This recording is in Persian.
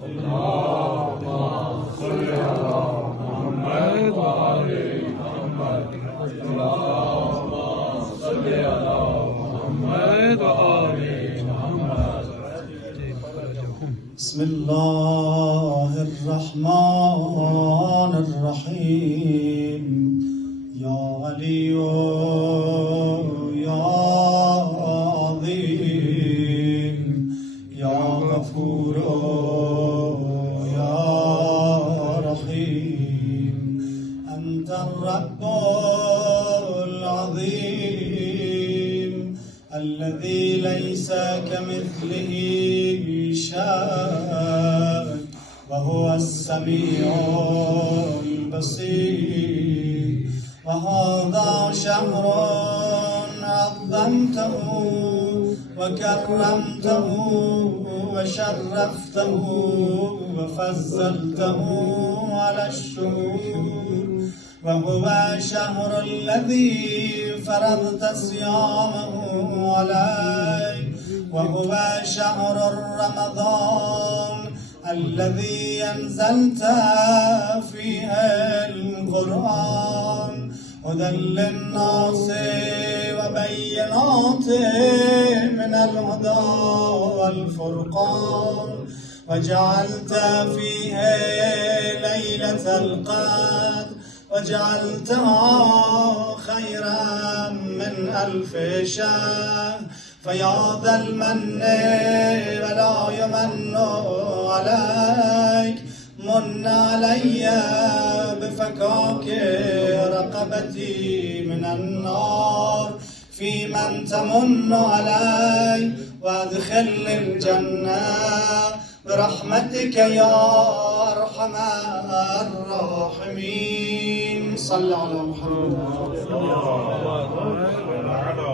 اللهم صل على محمد وآل محمد. اللهم صل على محمد وآل محمد. بسم الله الرحمن الرحيم. يا علي يا عظيم يا غفور يا رحيم. أنت الرب العظيم الذي ليس كمثله شيء وهو السميع البصير. وهذا شهر عظمته وكرمته وشرفته وفضلته على الشهور. وهو شهر الذي فرضت صيامه عليه. وهو شهر رمضان الذي أنزلت فيه القرآن هدى للناس وبينات من الهدى والفرقان. وجعلت فيه ليلة القدر وجعلتها خيرا من 1000 شهر. فيا ذا المن ولا يمن عليك من علي بفكاك رقبتي من النار في من تمن علي وادخل الجنة برحمتك يا أرحم الراحمين. صل على محمد.